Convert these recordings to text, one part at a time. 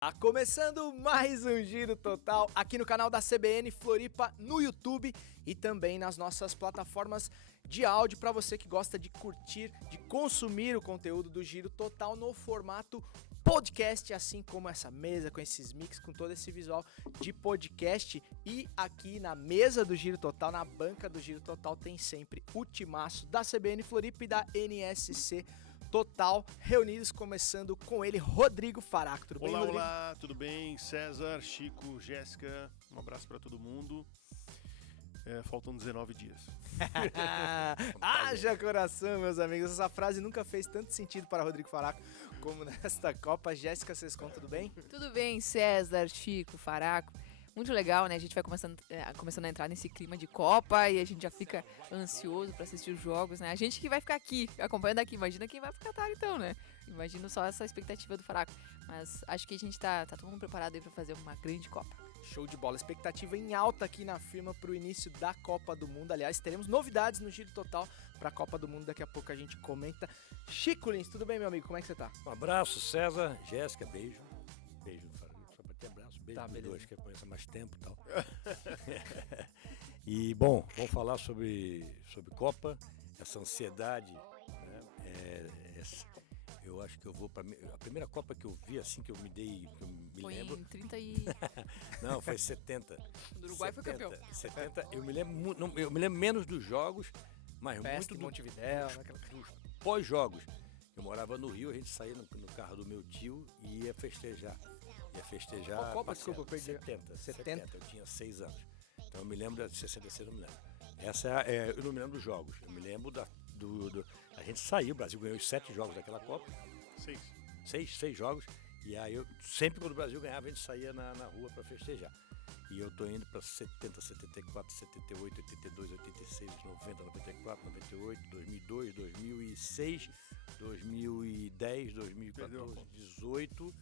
Tá começando mais um Giro Total aqui no canal da CBN Floripa, no YouTube e também nas nossas plataformas de áudio para você que gosta de curtir, de consumir o conteúdo do Giro Total no formato podcast, assim como essa mesa com esses mix, com todo esse visual de podcast. E aqui na mesa do Giro Total, na banca do Giro Total, tem sempre o timaço da CBN Floripa e da NSC Total, reunidos, começando com ele, Rodrigo Faraco. Tudo bem, Rodrigo? Olá, tudo bem? César, Chico, Jéssica, um abraço para todo mundo. Faltam 19 dias. Haja coração, meus amigos. Essa frase nunca fez tanto sentido para Rodrigo Faraco como nesta Copa. Jéssica Sescon, tudo bem? Tudo bem, César, Chico, Faraco. Muito legal, né? A gente vai começando a entrar nesse clima de Copa e a gente já fica ansioso para assistir os jogos, né? A gente que vai ficar aqui, acompanhando aqui. Imagina quem vai ficar tarde então, né? Imagina só essa expectativa do Faraco. Mas acho que a gente tá todo mundo preparado aí para fazer uma grande Copa. Show de bola. Expectativa em alta aqui na firma para o início da Copa do Mundo. Aliás, teremos novidades no Giro Total para a Copa do Mundo. Daqui a pouco a gente comenta. Chico Lins, tudo bem, meu amigo? Como é que você tá? Um abraço, César, Jéssica, beijo. Beijo, só para ter abraço. Beijo Tá, dos beleza. dois, que eu conheço há mais tempo e tal. E, bom, vamos falar sobre Copa, essa ansiedade, né? Eu acho que eu vou para a primeira Copa que eu vi, assim, que eu me Foi lembro. em 30 e... Não, foi 70. O Uruguai foi campeão. 70, eu me lembro menos dos jogos, mas Festa muito em Montevidéu, naquela... dos pós-jogos. Eu morava no Rio, a gente saía no carro do meu tio e ia festejar. Qual Copa? passear. Desculpa, eu perdi. 70. Eu tinha 6 anos. Então eu me lembro de 66, eu não me lembro. Eu não me lembro dos jogos. Eu me lembro a gente saiu, o Brasil ganhou os 7 jogos daquela Copa. 6 jogos. E aí sempre quando o Brasil ganhava, a gente saía na rua para festejar. E eu tô indo para 70, 74, 78, 82, 86, 90, 94, 98, 2002, 2006, 2010, 2014, 18,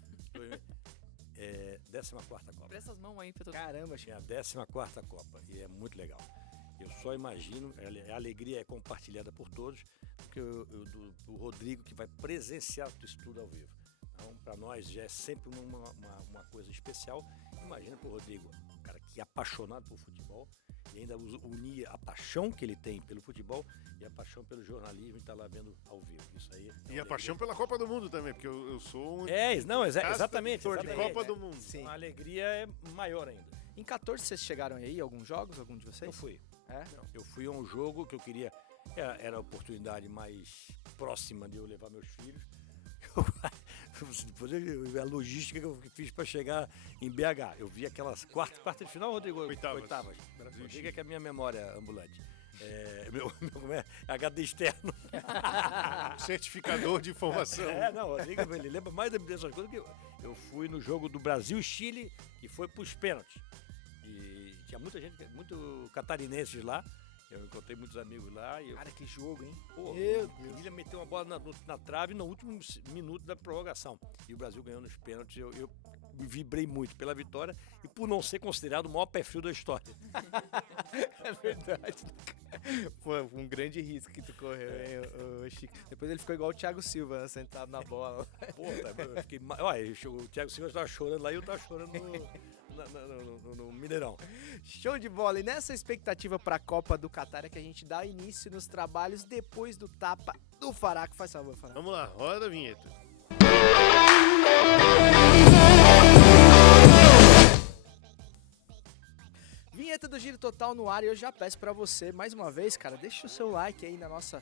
14ª Copa. Presta as mãos aí pra todo mundo. Caramba, Tinha a 14ª Copa e é muito legal. Eu só imagino, a alegria é compartilhada por todos, porque do Rodrigo que vai presenciar isso tudo ao vivo. Então, para nós já é sempre uma coisa especial. Imagina para o Rodrigo, um cara que é apaixonado por futebol e ainda unir a paixão que ele tem pelo futebol e a paixão pelo jornalismo e estar lá vendo ao vivo. Isso aí. E a paixão pela Copa do Mundo também, porque eu sou um Exatamente. de Copa do Mundo. Sim. A alegria é maior ainda. Em 14 vocês chegaram aí, alguns jogos, algum de vocês? Eu fui. É? Eu fui a um jogo que eu queria. Era a oportunidade mais próxima de eu levar meus filhos. Depois a logística que eu fiz para chegar em BH. Eu vi aquelas quarta de final, Rodrigo? Oitavas. Brasil, diga que é a minha memória ambulante. Como é? HD externo. Certificador de informação. Não, Rodrigo, ele lembra mais dessas coisas que eu fui no jogo do Brasil e Chile, que foi para os pênaltis. E tinha muita gente, muito catarinenses lá. Eu encontrei muitos amigos lá. Cara, que jogo, hein? Pô, Meu o William meteu uma bola na trave no último minuto da prorrogação. E o Brasil ganhou nos pênaltis. Eu me vibrei muito pela vitória e por não ser considerado o maior pé frio da história. É verdade. Pô, um grande risco que tu correu, hein, ô Chico. Depois ele ficou igual o Thiago Silva, né, sentado na bola. Pô, eu fiquei... Olha, o Thiago Silva estava chorando lá e eu estava chorando no Mineirão. Show de bola! E nessa expectativa para a Copa do Catar é que a gente dá início nos trabalhos depois do tapa do Faraco. Faz favor, Faraco. Vamos lá, roda a vinheta. Vinheta do Giro Total no ar e eu já peço pra você, mais uma vez, cara, deixa o seu like aí na nossa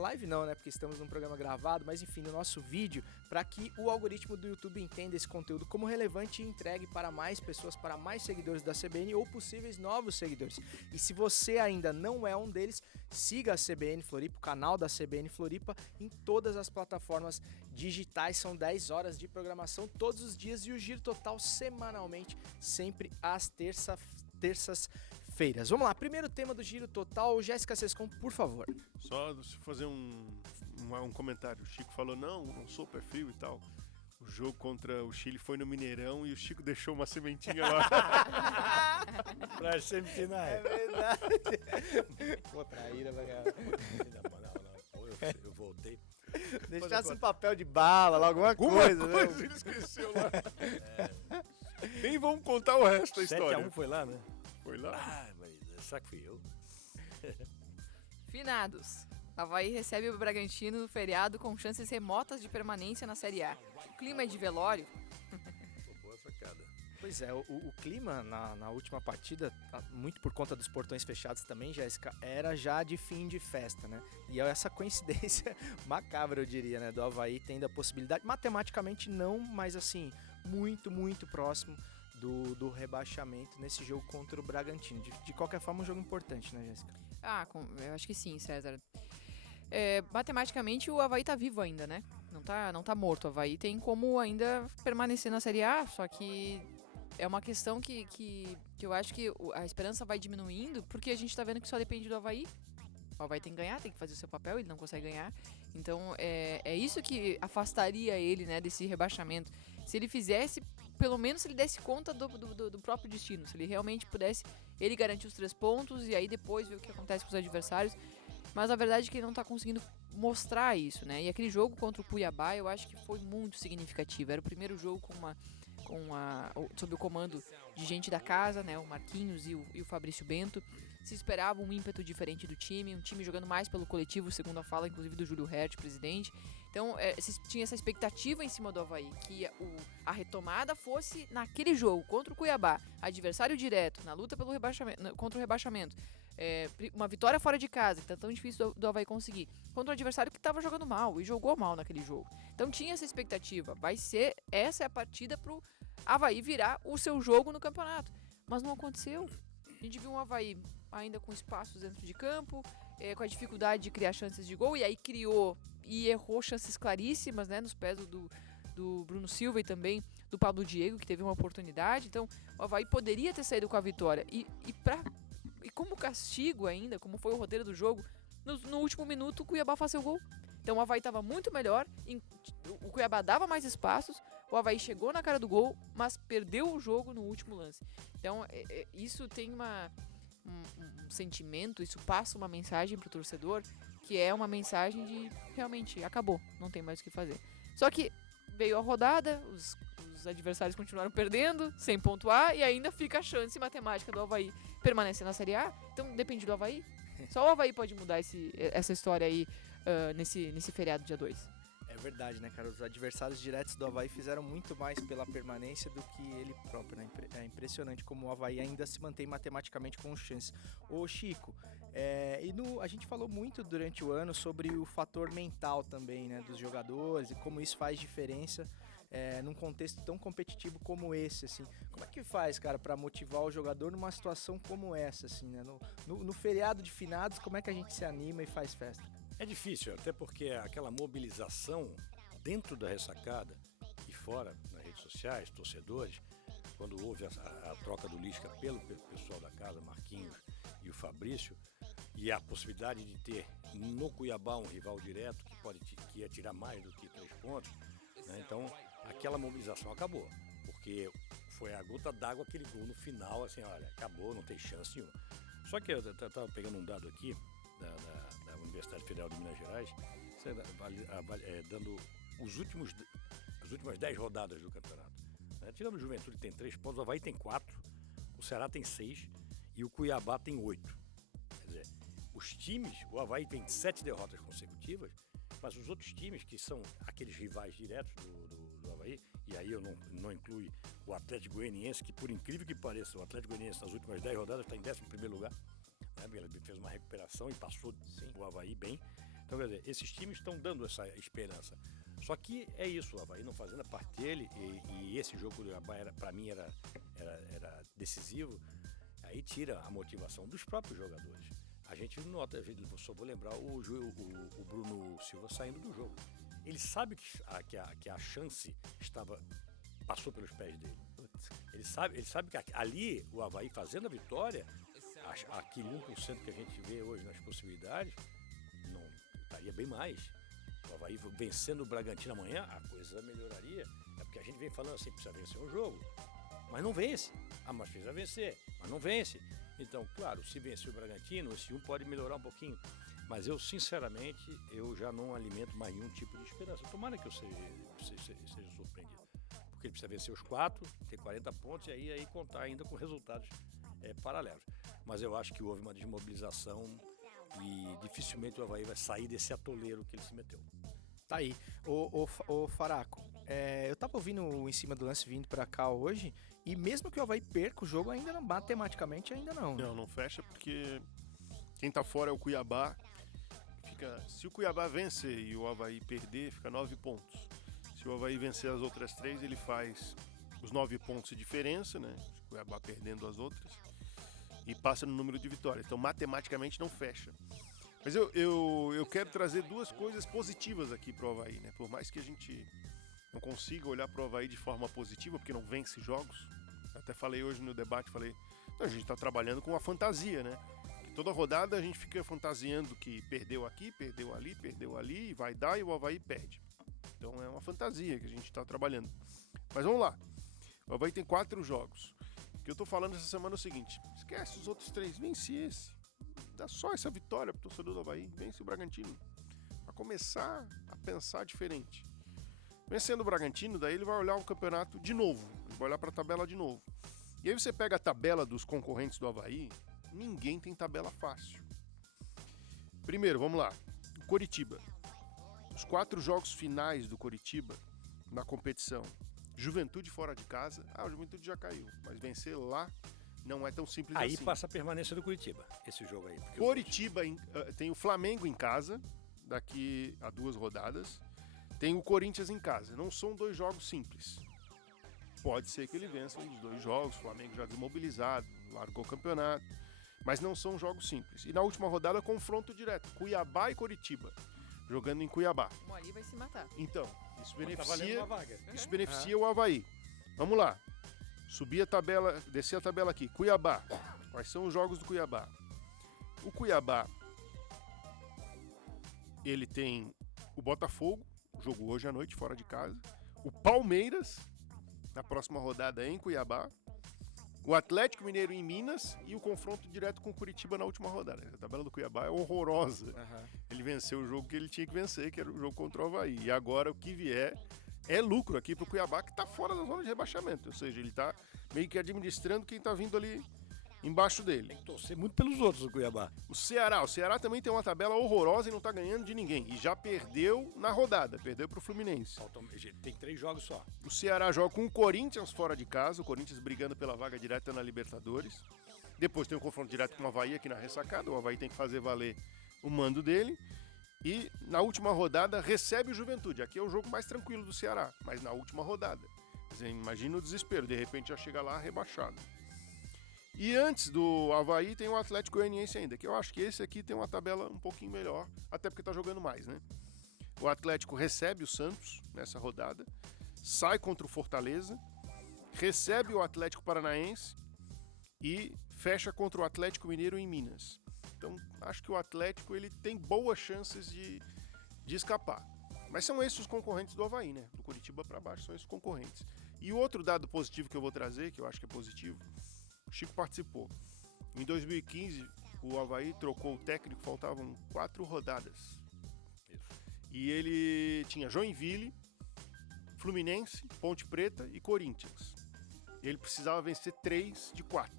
live não, né, porque estamos num programa gravado, mas enfim, no nosso vídeo, para que o algoritmo do YouTube entenda esse conteúdo como relevante e entregue para mais pessoas, para mais seguidores da CBN ou possíveis novos seguidores. E se você ainda não é um deles, siga a CBN Floripa, o canal da CBN Floripa, em todas as plataformas digitais. São 10 horas de programação todos os dias e o Giro Total semanalmente, sempre às terças-feiras. Vamos lá, primeiro tema do Giro Total, Jéssica Sescon, por favor. Só fazer um comentário. O Chico falou, não sou pé frio e tal. O jogo contra o Chile foi no Mineirão e o Chico deixou uma sementinha lá. Pra semifinais. É verdade. Pô, traíra pra caralho. Não. Eu voltei. Deixasse um papel de bala lá, alguma coisa, né? Ele esqueceu lá. Nem vamos contar o resto da história. 7-1 foi lá, né? Foi lá. Ah, mas será que fui eu? Finados. Avaí recebe o Bragantino no feriado com chances remotas de permanência na Série A. O clima é de velório. Boa sacada. Pois é, o clima na última partida, muito por conta dos portões fechados também, Jéssica, era já de fim de festa, né? E é essa coincidência macabra, eu diria, né? Do Avaí tendo a possibilidade, matematicamente não, mas assim, muito, muito próximo do rebaixamento nesse jogo contra o Bragantino. De qualquer forma, um jogo importante, né, Jéssica? Eu acho que sim, César. Matematicamente o Avaí tá vivo ainda, né? Não tá morto. O Avaí tem como ainda permanecer na Série A, só que é uma questão que eu acho que a esperança vai diminuindo, porque a gente tá vendo que só depende do Avaí. O Avaí tem que ganhar, tem que fazer o seu papel, ele não consegue ganhar. Então é isso que afastaria ele, né, desse rebaixamento. Se ele fizesse, pelo menos se ele desse conta do próprio destino, se ele realmente pudesse, ele garantir os 3 pontos e aí depois ver o que acontece com os adversários. Mas a verdade é que ele não tá conseguindo mostrar isso, né? E aquele jogo contra o Cuiabá eu acho que foi muito significativo. Era o primeiro jogo sob o comando de gente da casa, né? O Marquinhos e o Fabrício Bento. Se esperava um ímpeto diferente do time, um time jogando mais pelo coletivo, segundo a fala, inclusive, do Júlio Hertz, presidente. Então, tinha essa expectativa em cima do Avaí, que a retomada fosse naquele jogo, contra o Cuiabá, adversário direto, na luta pelo contra o rebaixamento. Uma vitória fora de casa, que tá tão difícil do Avaí conseguir, contra um adversário que estava jogando mal e jogou mal naquele jogo. Então tinha essa expectativa, essa é a partida pro Avaí virar o seu jogo no campeonato, mas não aconteceu. A gente viu um Avaí ainda com espaços dentro de campo, com a dificuldade de criar chances de gol, e aí criou e errou chances claríssimas, né, nos pés do Bruno Silva e também do Pablo Diego, que teve uma oportunidade. Então o Avaí poderia ter saído com a vitória, e como castigo ainda, como foi o roteiro do jogo, no último minuto o Cuiabá faz seu gol. Então o Avaí estava muito melhor, o Cuiabá dava mais espaços, o Avaí chegou na cara do gol, mas perdeu o jogo no último lance. Então isso tem um sentimento, isso passa uma mensagem pro torcedor, que é uma mensagem de realmente acabou, não tem mais o que fazer. Só que veio a rodada, os adversários continuaram perdendo, sem pontuar, e ainda fica a chance matemática do Avaí permanecer na Série A. Então depende do Avaí. Só o Avaí pode mudar essa história aí nesse feriado dia 2. É verdade, né, cara? Os adversários diretos do Avaí fizeram muito mais pela permanência do que ele próprio, né? É impressionante como o Avaí ainda se mantém matematicamente com chance. Ô, Chico, a gente falou muito durante o ano sobre o fator mental também, né, dos jogadores e como isso faz diferença num contexto tão competitivo como esse, assim. Como é que faz, cara, pra motivar o jogador numa situação como essa, assim, né? No feriado de finados, como é que a gente se anima e faz festa? É difícil, até porque aquela mobilização dentro da ressacada e fora, nas redes sociais, torcedores, quando houve a troca do Lisca pelo pessoal da casa, Marquinhos e o Fabrício, e a possibilidade de ter no Cuiabá um rival direto que ia tirar mais do que 3 pontos, né? Então aquela mobilização acabou, porque foi a gota d'água aquele gol no final, assim, olha, acabou, não tem chance nenhuma. Só que eu estava pegando um dado aqui da Universidade Federal de Minas Gerais, dando as últimas 10 rodadas do campeonato. Tirando o Juventude tem 3 pontos, o Avaí tem 4, o Ceará tem 6 e o Cuiabá tem 8. Quer dizer, os times, o Avaí tem 7 derrotas consecutivas, mas os outros times, que são aqueles rivais diretos do Avaí, e aí eu não incluo o Atlético Goianiense, que por incrível que pareça, o Atlético Goianiense nas últimas 10 rodadas está em 11º lugar. Ele fez uma recuperação e passou o Avaí bem. Então, quer dizer, esses times estão dando essa esperança. Só que é isso, o Avaí não fazendo a parte dele, e esse jogo do Cuiabá, para mim, era decisivo, aí tira a motivação dos próprios jogadores. A gente nota, só vou lembrar o Bruno Silva saindo do jogo. Ele sabe que a chance passou pelos pés dele. Ele sabe que ali o Avaí fazendo a vitória, aquele 1% que a gente vê hoje nas possibilidades, não estaria bem mais. O Avaí vencendo o Bragantino amanhã, a coisa melhoraria. É porque a gente vem falando assim, precisa vencer um jogo, mas não vence. Mas precisa vencer, mas não vence. Então, claro, se vencer o Bragantino, esse 1 pode melhorar um pouquinho. Mas eu, sinceramente, eu já não alimento mais nenhum tipo de esperança. Tomara que eu seja surpreendido. Porque ele precisa vencer os 4, ter 40 pontos e aí contar ainda com resultados paralelos. Mas eu acho que houve uma desmobilização e dificilmente o Avaí vai sair desse atoleiro que ele se meteu. Tá aí. Ô Faraco, eu tava ouvindo em cima do lance vindo pra cá hoje, e mesmo que o Avaí perca o jogo, ainda não, matematicamente ainda não. Não fecha porque quem tá fora é o Cuiabá. Se o Cuiabá vencer e o Avaí perder, fica 9 pontos. Se o Avaí vencer as outras 3, ele faz os 9 pontos de diferença, né? O Cuiabá perdendo as outras. E passa no número de vitórias. Então, matematicamente, não fecha. Mas eu quero trazer 2 coisas positivas aqui pro Avaí, né? Por mais que a gente não consiga olhar pro Avaí de forma positiva, porque não vence jogos. Até falei hoje no debate, a gente tá trabalhando com a fantasia, né? Toda rodada a gente fica fantasiando que perdeu aqui, perdeu ali, e vai dar e o Avaí perde. Então é uma fantasia que a gente está trabalhando. Mas vamos lá. O Avaí tem 4 jogos. O que eu tô falando essa semana é o seguinte: esquece os outros 3, vence esse. Dá só essa vitória pro torcedor do Avaí, vence o Bragantino. Vai começar a pensar diferente. Vencendo o Bragantino, daí ele vai olhar o campeonato de novo. Ele vai olhar para a tabela de novo. E aí você pega a tabela dos concorrentes do Avaí. Ninguém tem tabela fácil. Primeiro, vamos lá. Coritiba. Os 4 jogos finais do Coritiba na competição. Juventude fora de casa. O Juventude já caiu. Mas vencer lá não é tão simples assim. Aí passa a permanência do Curitiba, esse jogo aí. Coritiba tem o Flamengo em casa, daqui a 2 rodadas. Tem o Corinthians em casa. Não são 2 jogos simples. Pode ser que ele vença um dos 2 jogos. O Flamengo já desmobilizado, largou o campeonato. Mas não são jogos simples. E na última rodada, confronto direto. Cuiabá e Coritiba. Jogando em Cuiabá. O ali vai se matar. Então, isso beneficia, tá valendo uma vaga. Isso beneficia o Avaí. Vamos lá. Subir a tabela, descer a tabela aqui. Cuiabá. Quais são os jogos do Cuiabá? O Cuiabá, ele tem o Botafogo, jogo hoje à noite, fora de casa. O Palmeiras, na próxima rodada em Cuiabá. O Atlético Mineiro em Minas e o confronto direto com o Curitiba na última rodada. A tabela do Cuiabá é horrorosa. Uhum. Ele venceu o jogo que ele tinha que vencer, que era o jogo contra o Avaí. E agora o que vier é lucro aqui pro Cuiabá, que tá fora da zona de rebaixamento. Ou seja, ele tá meio que administrando quem tá vindo ali embaixo dele. Tem que torcer muito pelos outros do Cuiabá. O Ceará também tem uma tabela horrorosa e não tá ganhando de ninguém. E já perdeu na rodada, perdeu pro Fluminense. Tem 3 jogos só. O Ceará joga com o Corinthians fora de casa, o Corinthians brigando pela vaga direta na Libertadores. Depois tem um confronto direto com o Avaí aqui na ressacada, o Avaí tem que fazer valer o mando dele. E na última rodada recebe o Juventude. Aqui é o jogo mais tranquilo do Ceará, mas na última rodada. Imagina o desespero, de repente já chega lá rebaixado. E antes do Avaí tem o Atlético Goianiense ainda, que eu acho que esse aqui tem uma tabela um pouquinho melhor, até porque tá jogando mais, né? O Atlético recebe o Santos nessa rodada, sai contra o Fortaleza, recebe o Atlético Paranaense e fecha contra o Atlético Mineiro em Minas. Então, acho que o Atlético ele tem boas chances de escapar. Mas são esses os concorrentes do Avaí, né? Do Curitiba para baixo são esses concorrentes. E o outro dado positivo que eu vou trazer, que eu acho que é positivo, o Chico participou. Em 2015, o Avaí trocou o técnico, faltavam 4 rodadas. E ele tinha Joinville, Fluminense, Ponte Preta e Corinthians. Ele precisava vencer 3 de 4.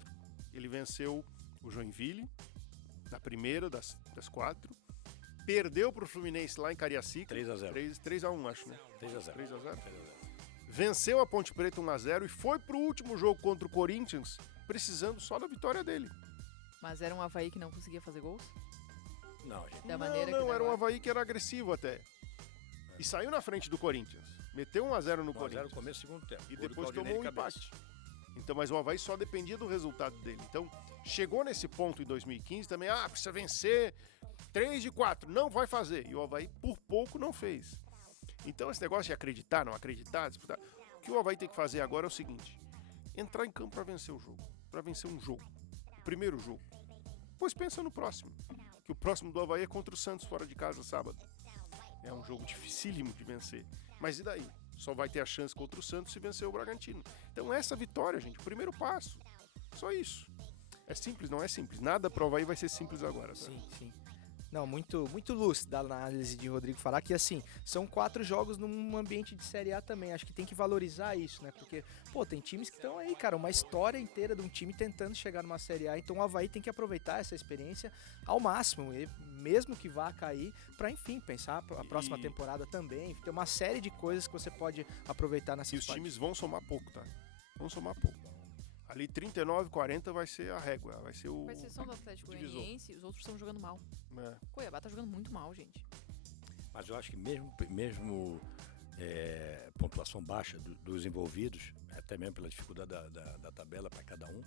Ele venceu o Joinville, na primeira das 4. Perdeu para o Fluminense lá em Cariacica. 3-0. 3-1, acho, né? 3-0. 3-0. Venceu a Ponte Preta 1-0 e foi pro último jogo contra o Corinthians, precisando só da vitória dele. Mas era um Avaí que não conseguia fazer gols? Não, gente. Da maneira não, que era um agora. Avaí que era agressivo até. E saiu na frente do Corinthians. Meteu 1-0 no 1-0 Corinthians. no começo do segundo tempo. E Gol do depois Claudinei tomou um de cabeça. empate. Então, mas o Avaí só dependia do resultado dele. Então, chegou nesse ponto em 2015 também, precisa vencer 3 de 4, não vai fazer. E o Avaí, por pouco, não fez. Então, esse negócio de acreditar, não acreditar, disputar... O que o Avaí tem que fazer agora é o seguinte: entrar em campo para vencer o jogo. Para vencer um jogo. O primeiro jogo. Depois pensa no próximo. Que o próximo do Avaí é contra o Santos fora de casa, sábado. É um jogo dificílimo de vencer. Mas e daí? Só vai ter a chance contra o Santos se vencer o Bragantino. Então essa vitória, gente, o primeiro passo. Só isso. É simples, não é simples. Nada pro Avaí vai ser simples agora. Tá? Sim. Não, muito lúcida a análise de Rodrigo Fará, que assim, são 4 jogos num ambiente de Série A também. Acho que tem que valorizar isso, né? Porque, tem times que estão aí, cara, uma história inteira de um time tentando chegar numa Série A. Então o Avaí tem que aproveitar essa experiência ao máximo, mesmo que vá cair, pra enfim, pensar a próxima temporada também. Tem uma série de coisas que você pode aproveitar nessa E os times vão somar pouco, tá? Vão somar pouco. Ali 39, 40 vai ser a régua, vai ser o Com exceção do Atlético Goianiense, os outros estão jogando mal. Cuiabá tá jogando muito mal, gente. Mas eu acho que mesmo pontuação baixa dos envolvidos, até mesmo pela dificuldade da tabela para cada um,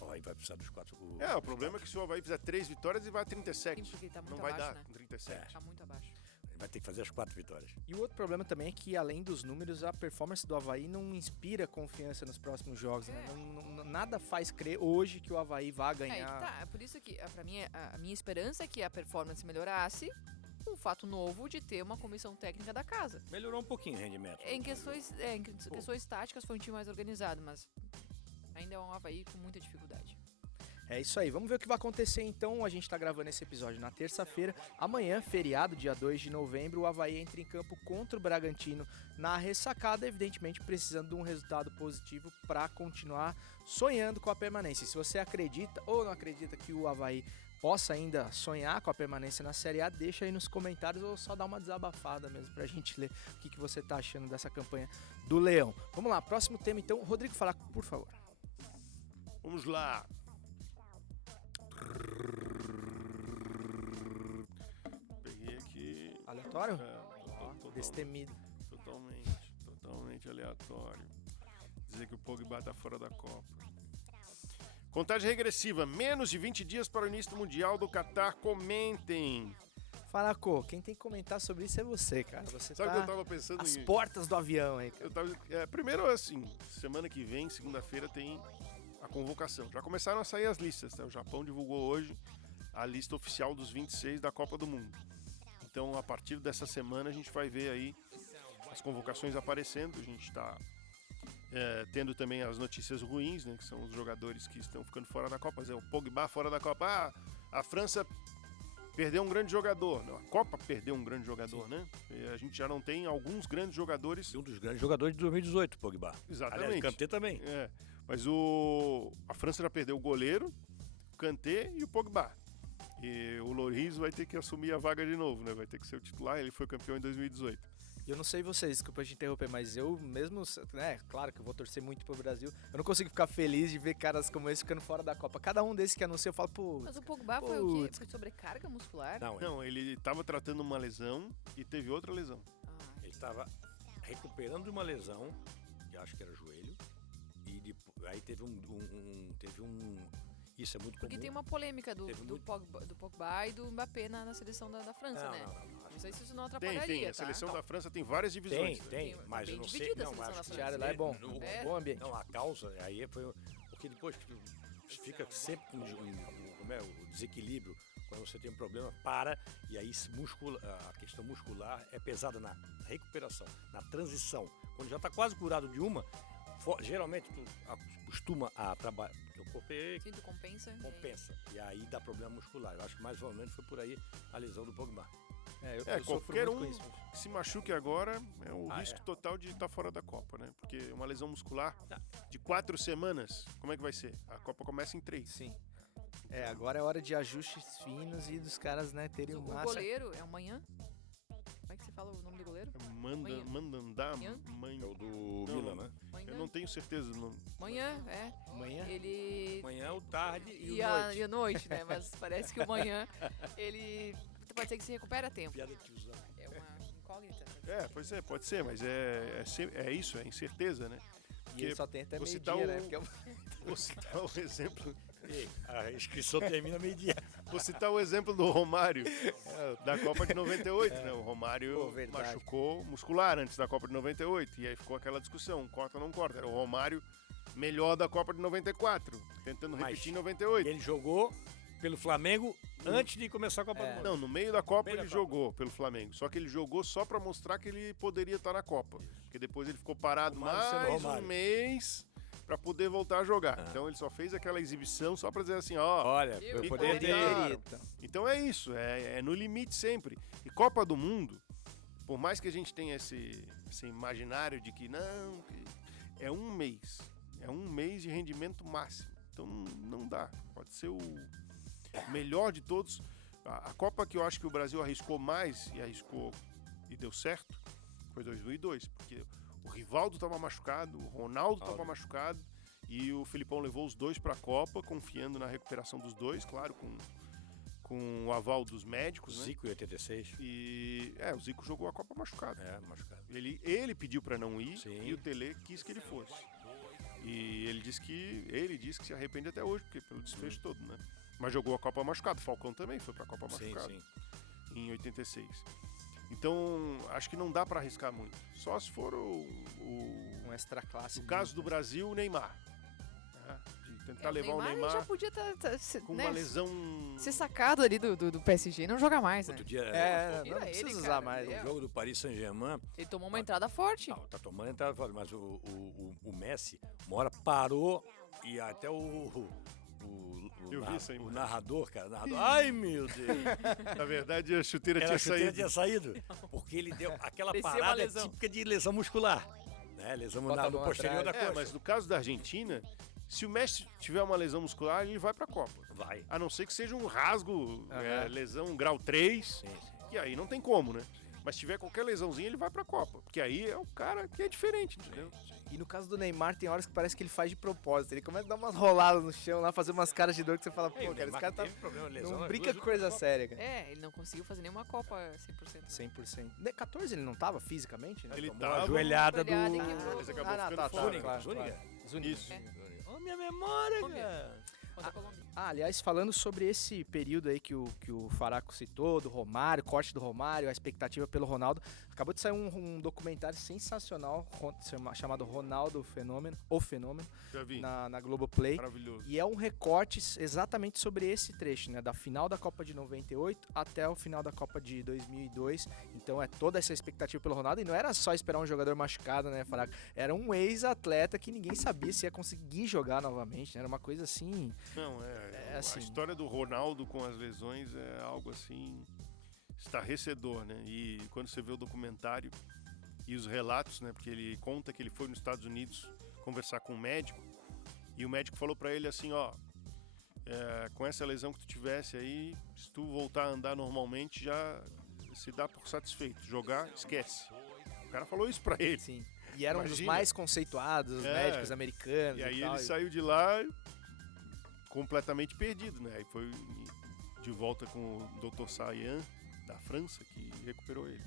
o Avaí vai precisar dos 4. O problema é que se o Avaí fizer 3 vitórias, ele vai a 37. Sim, porque tá muito não vai abaixo, dar né? com 37. Tá muito abaixo. Ele vai ter que fazer as 4 vitórias. E o outro problema também é que, além dos números, a performance do Avaí não inspira confiança nos próximos jogos, né? Nada faz crer hoje que o Avaí vá ganhar. É por isso que, pra mim, a minha esperança é que a performance melhorasse, um fato novo de ter uma comissão técnica da casa. Melhorou um pouquinho o rendimento. Em questões táticas foi um time mais organizado, mas ainda é um Avaí com muita dificuldade. É isso aí, vamos ver o que vai acontecer então. A gente tá gravando esse episódio na terça-feira. Amanhã, feriado, dia 2 de novembro, o Avaí entra em campo contra o Bragantino na ressacada, evidentemente precisando de um resultado positivo para continuar sonhando com a permanência. Se você acredita ou não acredita que o Avaí possa ainda sonhar com a permanência na Série A, deixa aí nos comentários ou só dá uma desabafada mesmo pra gente ler o que você tá achando dessa campanha do Leão. Vamos lá, próximo tema então. Rodrigo Fará, por favor. Vamos lá. Peguei aqui. Aleatório? Destemido. Totalmente aleatório. Dizer que o Pogba tá fora da Copa. Contagem regressiva, menos de 20 dias para o início do Mundial do Catar. Comentem. Faracô, quem tem que comentar sobre isso é você, cara. Você Sabe tá que eu tava pensando às portas do avião aí, cara. Primeiro, assim, semana que vem, segunda-feira, tem a convocação. Já começaram a sair as listas, tá? O Japão divulgou hoje a lista oficial dos 26 da Copa do Mundo. Então, a partir dessa semana, a gente vai ver aí as convocações aparecendo. A gente está tendo também as notícias ruins, né? Que são os jogadores que estão ficando fora da Copa. Mas o Pogba fora da Copa. A França perdeu um grande jogador. Não, a Copa perdeu um grande jogador, né? E a gente já não tem alguns grandes jogadores. E um dos grandes jogadores de 2018, Pogba. Exatamente. Aliás, Kanté também. Mas a França já perdeu o goleiro, o Kanté e o Pogba. E o Lloris vai ter que assumir a vaga de novo, né? Vai ter que ser o titular, ele foi campeão em 2018. E eu não sei vocês, desculpa te interromper, mas eu mesmo, né, claro que eu vou torcer muito pro Brasil, eu não consigo ficar feliz de ver caras como esse ficando fora da Copa. Cada um desses que anuncia, eu falo, pô... Mas o Pogba foi o quê? Foi sobrecarga muscular? Não, ele tava tratando uma lesão e teve outra lesão. Ele tava recuperando de uma lesão, que acho que era joelho, e aí teve um... Isso é muito comum. Porque tem uma polêmica do Pogba e do Mbappé na seleção da França, né? Não sei se isso não atrapalharia, Tem. A seleção da França tem várias divisões. Tem, mas eu não sei. Não, o vestiário lá é bom. Bom ambiente. Não, a causa aí foi... Porque depois fica sempre com o desequilíbrio. Quando você tem um problema, e aí a questão muscular é pesada na recuperação, na transição. Quando já está quase curado de uma, geralmente tu acostuma a trabalhar, porque o corpo compensa. E aí dá problema muscular. Eu acho que mais ou menos foi por aí a lesão do Pogba. Qualquer um que se machuque agora é o risco total de estar fora da Copa, né? Porque uma lesão muscular de 4 semanas, como é que vai ser? A Copa começa em 3. Sim. Agora é hora de ajustes finos e dos caras, né, terem o goleiro é amanhã? Como é que você fala o nome do goleiro? Mandandá. É o do Milan, né? Eu não tenho certeza do nome. Manhã? Ele... Manhã, o tarde e a noite, né? Mas parece que o manhã, ele... Pode ser que se recupere a tempo. Piada de tiozão. É uma incógnita. Pois é, pode ser, mas é isso, é incerteza, né? E ele só tem até meio-dia, né? Vou citar o exemplo... A inscrição termina meio-dia. Vou citar o exemplo do Romário, da Copa de 98, né? O Romário machucou muscular antes da Copa de 98, e aí ficou aquela discussão, corta ou não corta. Era o Romário melhor da Copa de 94, tentando repetir em 98. Ele jogou pelo Flamengo antes de começar a Copa do Mundo. Não, no meio da Copa ele jogou pelo Flamengo, só que ele jogou só pra mostrar que ele poderia estar na Copa, porque depois ele ficou parado mais um mês para poder voltar a jogar. Então ele só fez aquela exibição só para dizer assim, ó, Olha, Eu eu poderia- poderia. Então é isso, é no limite sempre. E Copa do Mundo, por mais que a gente tenha esse imaginário de que não, é um mês de rendimento máximo. Então não dá. Pode ser o melhor de todos. A Copa que eu acho que o Brasil arriscou mais e deu certo foi 2002, porque o Rivaldo estava machucado, o Ronaldo estava machucado e o Felipão levou os dois para a Copa, confiando na recuperação dos dois, claro, com o aval dos médicos, né? Zico em 86. E o Zico jogou a Copa machucado. Machucado. Ele pediu para não ir. Sim. E o Tele quis que ele fosse. E ele disse que se arrepende até hoje, porque pelo desfecho todo, né? Mas jogou a Copa machucado. Falcão também foi pra Copa machucado. Sim. Em 86. Então, acho que não dá para arriscar muito. Só se for Um extra classe. no caso do Brasil, o Neymar. Né? De tentar levar o Ele já Neymar podia com né, uma lesão. ser sacado ali do PSG e não jogar mais, né? Outro dia, Não Tira precisa ele, usar cara. mais. o jogo do Paris Saint-Germain, Ele tomou uma entrada forte. não, tá tomando entrada fora, mas o Messi, uma hora parou e até Eu vi essa o imagem. narrador, ai meu Deus, Na verdade, a chuteira a tinha chuteira saído. tinha saído, porque ele deu aquela Desceu a parada lesão. típica de lesão muscular, né? Lesão Bota a no mão posterior da atrás. coxa. Mas no caso da Argentina, se o Messi tiver uma lesão muscular, ele vai pra Copa. Vai. A não ser que seja um rasgo, lesão grau 3, Sim. que aí não tem como, né? Mas se tiver qualquer lesãozinha, ele vai pra Copa. Porque aí é o cara que é diferente, entendeu? E no caso do Neymar, tem horas que parece que ele faz de propósito. Ele começa a dar umas roladas no chão lá, fazer umas caras de dor que você fala, pô, Ei, o cara, esse Neymar cara tá. teve problema de lesão Não nas brinca duas com coisa últimas séria, cara. Ele não conseguiu fazer nenhuma Copa 100%. Né? 100%. 14 ele não tava fisicamente, né? Ele Tomou tava a joelhada do... Joelhada e quebrou. Mas acabou ficando tá, fora. claro, Zúñiga. claro. Zúñiga. Isso. Ô, minha memória, Colômbia. cara. Contra a Colômbia. Aliás, falando sobre esse período aí que o Faraco citou, do Romário, corte do Romário, a expectativa pelo Ronaldo, acabou de sair um documentário sensacional chamado Ronaldo O Fenômeno, Já vi. na Globoplay. Maravilhoso. E é um recorte exatamente sobre esse trecho, né? Da final da Copa de 98 até o final da Copa de 2002. Então é toda essa expectativa pelo Ronaldo. E não era só esperar um jogador machucado, né, Faraco? Era um ex-atleta que ninguém sabia se ia conseguir jogar novamente, né? Era uma coisa assim... Não, assim. A história do Ronaldo com as lesões é algo assim estarrecedor, né? E quando você vê o documentário e os relatos, né? Porque ele conta que ele foi nos Estados Unidos conversar com um médico e o médico falou pra ele assim, ó, com essa lesão que tu tivesse aí, se tu voltar a andar normalmente já se dá por satisfeito. Jogar, esquece. O cara falou isso pra ele. Sim. E eram um dos Imagina. mais conceituados, os médicos americanos. E aí tal, ele saiu de lá completamente perdido, né? Aí foi de volta com o Dr. Sayan, da França, que recuperou ele.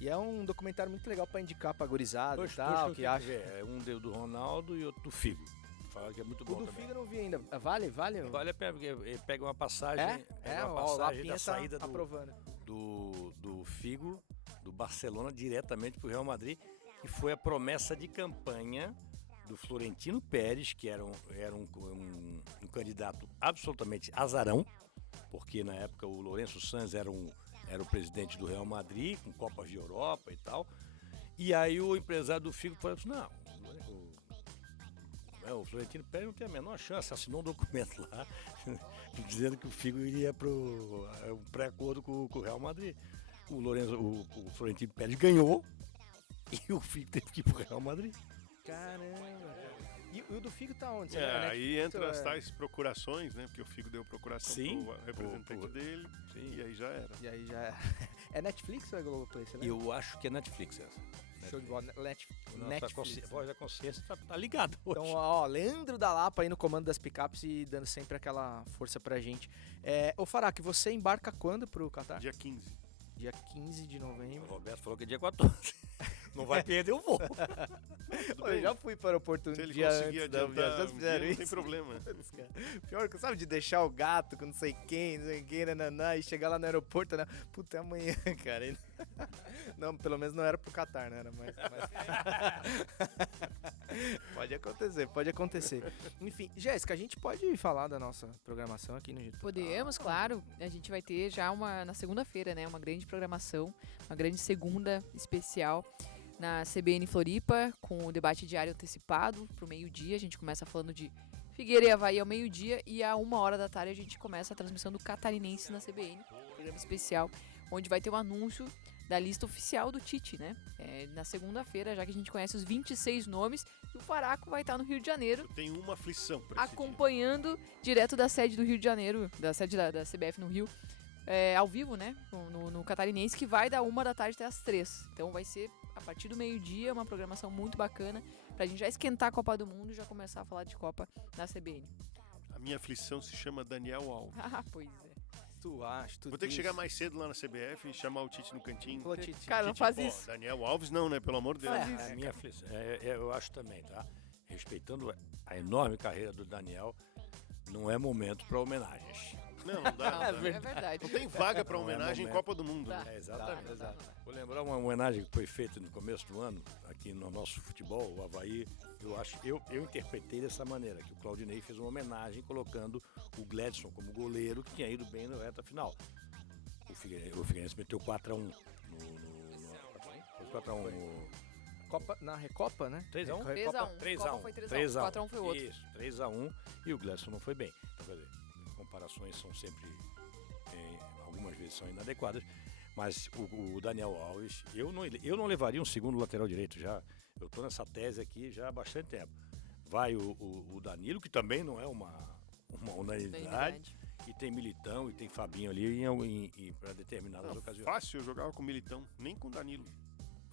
E é um documentário muito legal pra indicar pra gurizada Dois e tal, que que eu acha. tenho que ver. É um do Ronaldo e outro do Figo. Fala que é muito O bom do também. Figo eu não vi ainda. Vale? Vale a pena, porque ele pega uma passagem, É, uma ó, o passagem Lapinha da saída tá aprovando. do Figo, do Barcelona, diretamente pro Real Madrid, que foi a promessa de campanha do Florentino Pérez, que era um candidato absolutamente azarão, porque na época o Lourenço Sanz era o presidente do Real Madrid, com Copas de Europa e tal. E aí o empresário do Figo falou assim, não, o Florentino Pérez não tem a menor chance, assinou um documento lá, dizendo que o Figo iria para um pré-acordo com o Real Madrid. O Florentino Pérez ganhou e o Figo teve que ir pro Real Madrid. Caramba, cara. E o do Figo tá onde? Aí entra as tais procurações, né? Porque o Figo deu procuração Sim, pro representante dele e aí já era. E aí já é Netflix ou é Globoplay? Você lembra? Eu acho que é Netflix essa. Show de bola. Netflix. A voz da consciência tá ligada hoje. Então, ó, Leandro da Lapa aí no comando das picapes e dando sempre aquela força pra gente. Ô Faraco, você embarca quando pro Catar? Dia 15. Dia 15 de O novembro. Roberto falou que é dia 14. Não vai perder o voo. Eu já fui para o aeroporto Se um ele dia conseguir antes da viagem. adiantar Vocês um dia, fizeram não isso? tem problema. Pior que, sabe, de deixar o gato com não sei quem, nananá, e chegar lá no aeroporto, né? Puta, é amanhã, cara. Não, pelo menos não era pro Catar, né? Era mais... Pode acontecer. Enfim, Jéssica, a gente pode falar da nossa programação aqui no Giro? Podemos, claro. A gente vai ter já na segunda-feira, né? Uma grande programação, uma grande segunda especial. na CBN Floripa, com o debate diário antecipado pro meio-dia. A gente começa falando de Figueira e Avaí ao meio-dia e à 1h a gente começa a transmissão do Catarinense na CBN, programa especial, onde vai ter um anúncio da lista oficial do Tite, né? Na segunda-feira, já que a gente conhece os 26 nomes, e o Faraco vai estar no Rio de Janeiro. Tem uma aflição pra esse acompanhando direto da sede do Rio de Janeiro, da sede da CBF no Rio, ao vivo, né? No Catarinense, que vai da 1h até as 3h. Então vai ser a partir do meio-dia, uma programação muito bacana pra gente já esquentar a Copa do Mundo e já começar a falar de Copa na CBN. A minha aflição se chama Daniel Alves. Ah, pois é. Tu acha, tu Vou ter que chegar mais cedo lá na CBF e chamar o Tite no cantinho. Pô, Tite. Cara, não faz isso. Daniel Alves não, né? Pelo amor de Deus. A minha aflição, eu acho também, tá? Respeitando a enorme carreira do Daniel, não é momento para homenagens. Não dá. Não, é verdade. Não tem vaga para Não é homenagem em momento. Copa do Mundo. Tá. Né? Exatamente. Tá. Vou lembrar uma homenagem que foi feita no começo do ano, aqui no nosso futebol, o Avaí. Eu interpretei dessa maneira, que o Claudinei fez uma homenagem colocando o Gledson como goleiro, que tinha ido bem na reta final. O Figueirense meteu 4x1 foi 4x1 Na Recopa, né? 3x1? 3x1. Copa foi 3x1. 4x1 foi o outro. Isso, 3x1 e o Gledson não foi bem. Então, quer dizer, comparações são sempre, algumas vezes são inadequadas, mas o Daniel Alves, eu não levaria um segundo lateral direito já. Eu estou nessa tese aqui já há bastante tempo. Vai o Danilo, que também não é uma unanimidade, e tem Militão e tem Fabinho ali para determinadas ocasiões. Fácil eu jogava com o Militão, nem com o Danilo.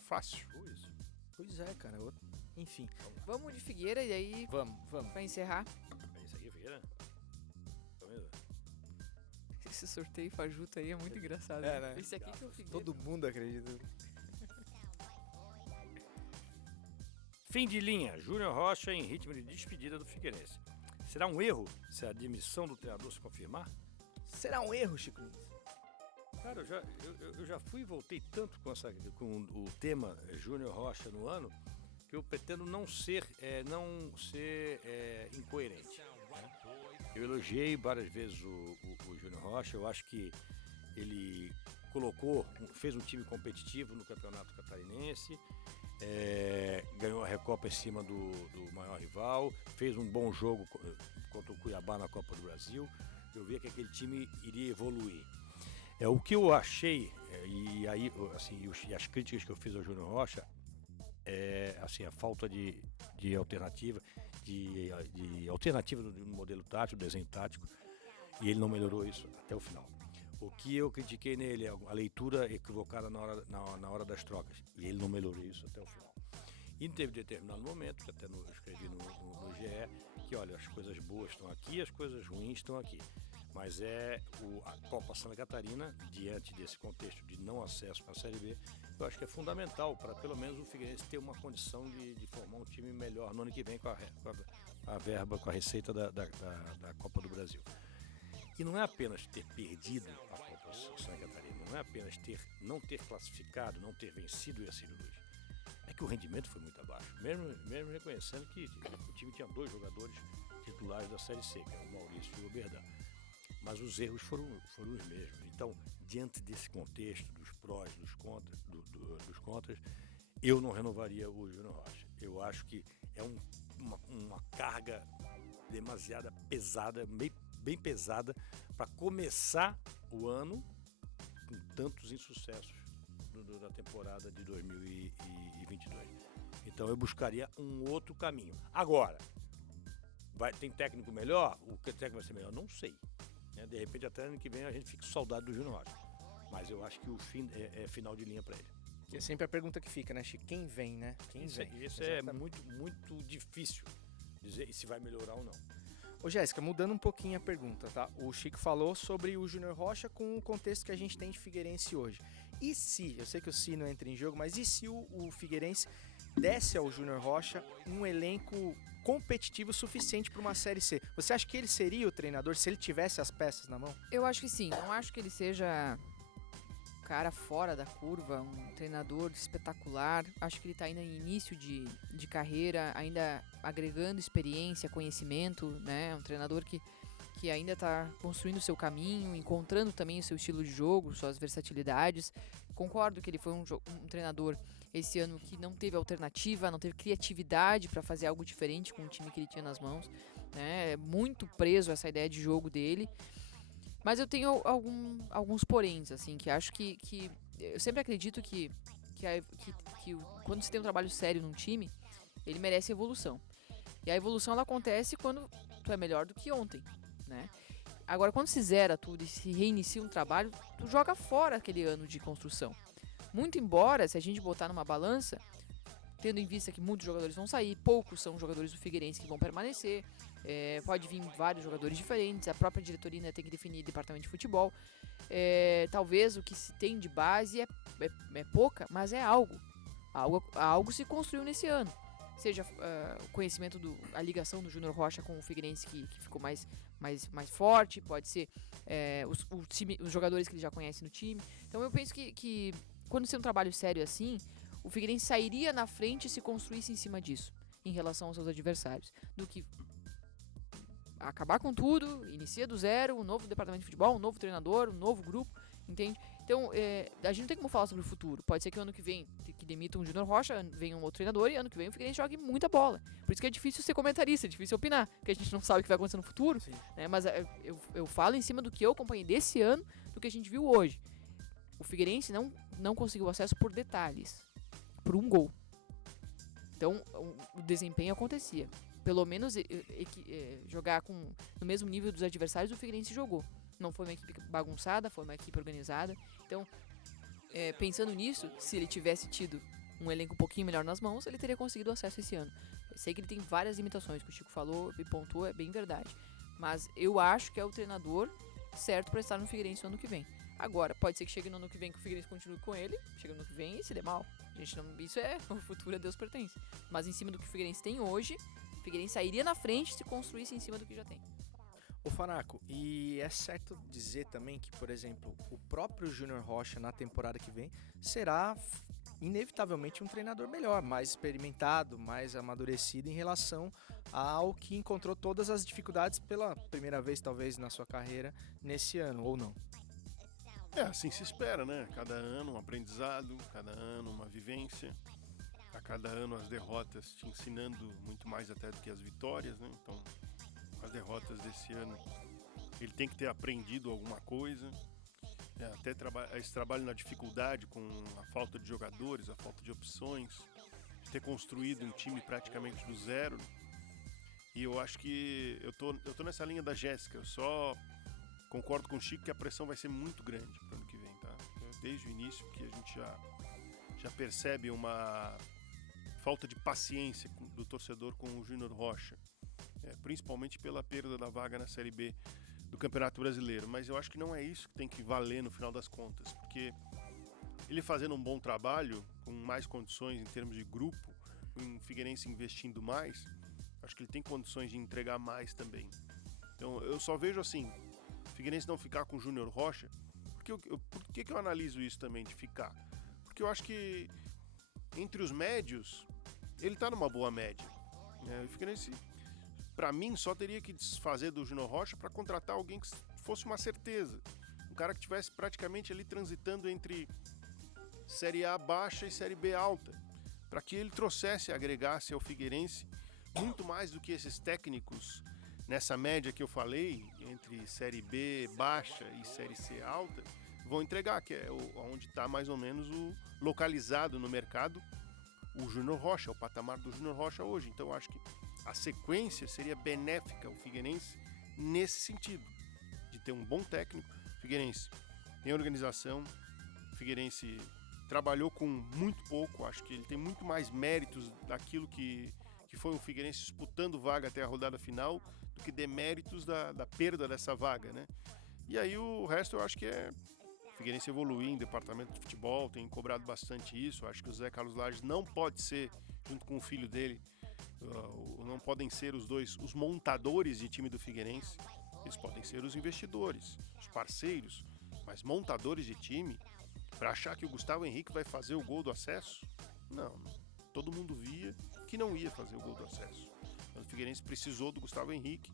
Fácil. Pois é, cara. Enfim. Vamos de Figueira e aí, Vamos. pra encerrar, É isso aqui, Figueira? Tá vendo? esse sorteio fajuto aí é muito engraçado. É, né? Esse aqui que é o Figueira. Todo mundo acredita. Fim de linha, Júnior Rocha em ritmo de despedida do Figueirense. Será um erro se a demissão do treinador se confirmar? Será um erro, Chico Lins? Cara, eu já fui e voltei tanto com o tema Júnior Rocha no ano, que eu pretendo não ser incoerente. Né? Eu elogiei várias vezes o Júnior Rocha, eu acho que ele fez um time competitivo no Campeonato Catarinense, ganhou a Recopa em cima do maior rival, fez um bom jogo contra o Cuiabá na Copa do Brasil. Eu via que aquele time iria evoluir. O que eu achei, e aí assim, e as críticas que eu fiz ao Júnior Rocha, assim, a falta de alternativa, de alternativa do modelo tático, do desenho tático, e ele não melhorou isso até o final. O que eu critiquei nele é a leitura equivocada na hora das trocas, e ele não melhorou isso até o final. E teve determinado momento, que até eu escrevi no GE, que olha, as coisas boas estão aqui, as coisas ruins estão aqui. Mas a Copa Santa Catarina, diante desse contexto de não acesso para a Série B, eu acho que é fundamental para pelo menos o Figueirense ter uma condição de formar um time melhor no ano que vem com a verba, com a receita da Copa do Brasil. E não é apenas ter perdido a Copa Santa Catarina, não é apenas não ter classificado, não ter vencido o Ercílio Luz. É que o rendimento foi muito abaixo, mesmo reconhecendo que o time tinha 2 jogadores titulares da Série C, que eram o Maurício e o Oberdan. Mas os erros foram os mesmos. Então, diante desse contexto, dos prós, dos contras, eu não renovaria o Júnior Rocha. Eu acho que é uma carga demasiado pesada, bem pesada, para começar o ano com tantos insucessos da temporada de 2022. Então, eu buscaria um outro caminho. Agora, tem técnico melhor? O técnico vai ser melhor? Não sei. De repente, até ano que vem, a gente fica com saudade do Júnior Rocha. Mas eu acho que o fim é final de linha para ele. Que é sempre a pergunta que fica, né, Chico? Quem vem, né? Quem vem? Isso é muito, muito difícil dizer se vai melhorar ou não. Ô, Jéssica, mudando um pouquinho a pergunta, tá? O Chico falou sobre o Júnior Rocha com o contexto que a gente tem de Figueirense hoje. E se, eu sei que o se não entra em jogo, mas e se o Figueirense desse ao Júnior Rocha um elenco competitivo suficiente para uma Série C? Você acha que ele seria o treinador se ele tivesse as peças na mão? Eu acho que sim. Não acho que ele seja cara fora da curva, um treinador espetacular. Acho que ele está ainda em início de carreira, ainda agregando experiência, conhecimento, né? Um treinador que ainda está construindo o seu caminho, encontrando também o seu estilo de jogo, suas versatilidades. Concordo que ele foi um treinador esse ano que não teve alternativa, não teve criatividade para fazer algo diferente com o time que ele tinha nas mãos, né? Muito preso a essa ideia de jogo dele. Mas eu tenho alguns poréns, assim, que acho que eu sempre acredito que quando se tem um trabalho sério num time, ele merece evolução. E a evolução ela acontece quando tu é melhor do que ontem, né? Agora, quando se zera tudo e se reinicia um trabalho, tu joga fora aquele ano de construção. Muito embora, se a gente botar numa balança, tendo em vista que muitos jogadores vão sair, poucos são jogadores do Figueirense que vão permanecer, pode vir vários jogadores diferentes, a própria diretoria ainda tem que definir departamento de futebol. Talvez o que se tem de base é pouca, mas é algo. Algo se construiu nesse ano. Seja o conhecimento, a ligação do Júnior Rocha com o Figueirense que ficou mais forte, pode ser os jogadores que ele já conhece no time. Então eu penso que quando se tem um trabalho sério assim, o Figueirense sairia na frente se construísse em cima disso, em relação aos seus adversários, do que acabar com tudo, inicia do zero, um novo departamento de futebol, um novo treinador, um novo grupo, entende? Então, a gente não tem como falar sobre o futuro. Pode ser que o ano que vem, que demita um Júnior Rocha, venha um outro treinador e ano que vem o Figueirense jogue muita bola. Por isso que é difícil ser comentarista, é difícil opinar, porque a gente não sabe o que vai acontecer no futuro, né? Mas eu falo em cima do que eu acompanhei desse ano, do que a gente viu hoje. O Figueirense não conseguiu acesso por detalhes, por um gol. Então, o desempenho acontecia. Pelo menos jogar no mesmo nível dos adversários, o Figueirense jogou. Não foi uma equipe bagunçada, foi uma equipe organizada. Então, pensando nisso, se ele tivesse tido um elenco um pouquinho melhor nas mãos, ele teria conseguido acesso esse ano. Eu sei que ele tem várias limitações, que o Chico falou e pontuou, é bem verdade. Mas eu acho que é o treinador certo para estar no Figueirense no ano que vem. Agora, pode ser que chegue no ano que vem que o Figueirense continue com ele, chega no ano que vem e se dê mal. Isso o futuro a Deus pertence. Mas em cima do que o Figueirense tem hoje, o Figueirense sairia na frente se construísse em cima do que já tem. Ô Faraco, e é certo dizer também que, por exemplo, o próprio Júnior Rocha na temporada que vem será inevitavelmente um treinador melhor, mais experimentado, mais amadurecido em relação ao que encontrou todas as dificuldades pela primeira vez, talvez, na sua carreira nesse ano, ou não? Assim se espera, né? Cada ano um aprendizado, cada ano uma vivência, a cada ano as derrotas te ensinando muito mais até do que as vitórias, né? Então, as derrotas desse ano, ele tem que ter aprendido alguma coisa, até esse trabalho na dificuldade com a falta de jogadores, a falta de opções, de ter construído um time praticamente do zero. E eu acho que eu tô nessa linha da Jéssica, eu só concordo com o Chico que a pressão vai ser muito grande para o ano que vem, tá? Desde o início que a gente já percebe uma falta de paciência do torcedor com o Júnior Rocha, principalmente pela perda da vaga na Série B do Campeonato Brasileiro. Mas eu acho que não é isso que tem que valer no final das contas, porque ele fazendo um bom trabalho, com mais condições em termos de grupo, com o Figueirense investindo mais, acho que ele tem condições de entregar mais também. Então eu só vejo assim, Figueirense não ficar com o Júnior Rocha, por que eu analiso isso também, de ficar? Porque eu acho que entre os médios, ele tá numa boa média. O Figueirense, pra mim, só teria que desfazer do Júnior Rocha para contratar alguém que fosse uma certeza. Um cara que estivesse praticamente ali transitando entre Série A baixa e Série B alta, para que ele agregasse ao Figueirense muito mais do que esses técnicos nessa média que eu falei, entre Série B baixa e Série C alta, vão entregar, que é onde está mais ou menos localizado no mercado o Júnior Rocha, o patamar do Júnior Rocha hoje. Então eu acho que a sequência seria benéfica ao Figueirense nesse sentido, de ter um bom técnico. O Figueirense tem organização, o Figueirense trabalhou com muito pouco, acho que ele tem muito mais méritos daquilo que foi o Figueirense disputando vaga até a rodada final, do que deméritos da perda dessa vaga, né? E aí o resto eu acho que o Figueirense evoluir em departamento de futebol, tem cobrado bastante isso. Acho que o Zé Carlos Lages não pode ser, junto com o filho dele, não podem ser os dois os montadores de time do Figueirense. Eles podem ser os investidores, os parceiros, mas montadores de time, para achar que o Gustavo Henrique vai fazer o gol do acesso? Não. Todo mundo via que não ia fazer o gol do acesso. O Figueirense precisou do Gustavo Henrique,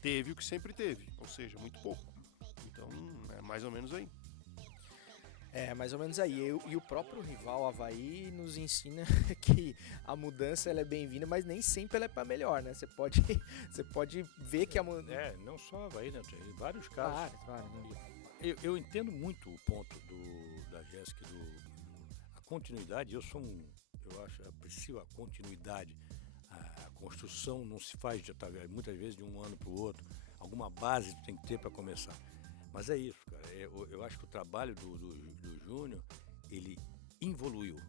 teve o que sempre teve, ou seja, muito pouco. Então é mais ou menos aí. É, mais ou menos aí. E o próprio rival Avaí nos ensina que a mudança ela é bem-vinda, mas nem sempre ela é para melhor, né? Você pode ver que a mudança... Não só Avaí, né? Tem vários casos. Vários, né? Eu entendo muito o ponto da Jéssica, a continuidade. Eu aprecio a continuidade. A construção não se faz muitas vezes de um ano para o outro. Alguma base tem que ter para começar. Mas é isso, cara. Eu acho que o trabalho do Júnior, ele evoluiu,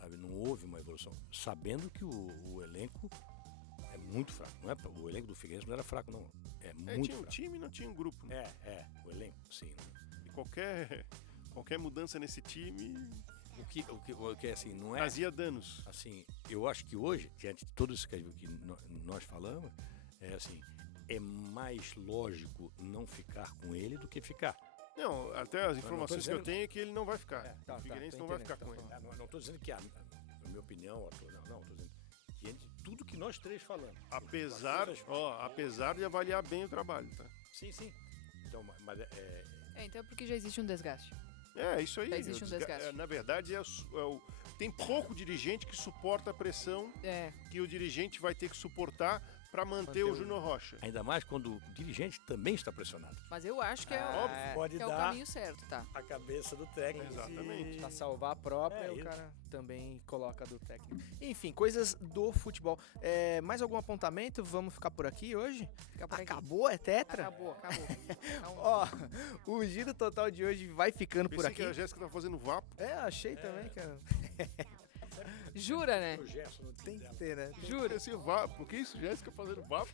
sabe? Não houve uma evolução. Sabendo que o elenco é muito fraco. Não é, o elenco do Figueirense não era fraco, não. É muito tinha fraco. Um time, não tinha um grupo. Né? O elenco, sim. Né? E qualquer mudança nesse time... O que assim, não é... Fazia danos. Assim, eu acho que hoje, diante de tudo isso que nós falamos, é mais lógico não ficar com ele do que ficar. Não, até as informações que eu tenho é que ele não vai ficar. O Figueirense não vai ficar com ele. Não estou dizendo que, na minha opinião, não, estou dizendo que diante de tudo que nós três falamos. Apesar de avaliar bem o trabalho, tá? Sim. Então, mas então é porque já existe um desgaste. É, isso aí. Já existe um desgaste. Na verdade, tem pouco dirigente que suporta a pressão que o dirigente vai ter que suportar para manter o Júnior Rocha. Ainda mais quando o dirigente também está pressionado. Mas eu acho que pode é o dar caminho certo, tá? a cabeça do técnico. Exatamente. Pra salvar a própria, o isso. cara também coloca do técnico. Enfim, coisas do futebol. Mais algum apontamento? Vamos ficar por aqui hoje? Fica por aqui. Acabou? É tetra? Acabou. Ó, o Giro Total de hoje vai ficando por Pensei aqui. que a Jéssica tá fazendo vapo. Achei também, cara. Jura, né? Tem que ter, né? Jura. Esse vapo. Por que isso, Jéssica fazendo vapo?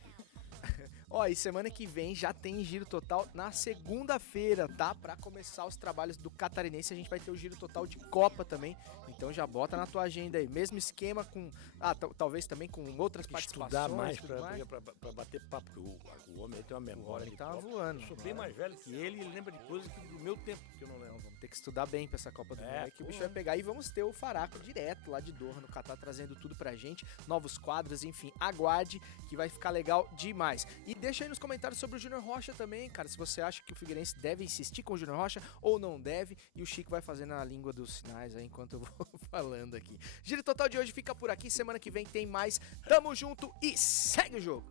Ó, e semana que vem já tem Giro Total na segunda-feira, tá? Pra começar os trabalhos do Catarinense, a gente vai ter o Giro Total de Copa também. Então já bota na tua agenda aí. Mesmo esquema com... talvez também com outras participações. Estudar mais tudo mais. pra bater papo, porque o homem tem uma memória. Ele tá voando. Eu sou bem mais velho que ele e ele lembra de coisas do meu tempo que eu não lembro. Vamos ter que estudar bem pra essa Copa do Mundo aí, que o bicho vai pegar. E vamos ter o Faraco direto lá de Doha, no Catar, trazendo tudo pra gente. Novos quadros, enfim. Aguarde, que vai ficar legal demais. E deixa aí nos comentários sobre o Júnior Rocha também, cara. Se você acha que o Figueirense deve insistir com o Júnior Rocha ou não deve. E o Chico vai fazendo a língua dos sinais aí enquanto eu vou falando aqui. Giro Total de hoje fica por aqui. Semana que vem tem mais. Tamo junto e segue o jogo!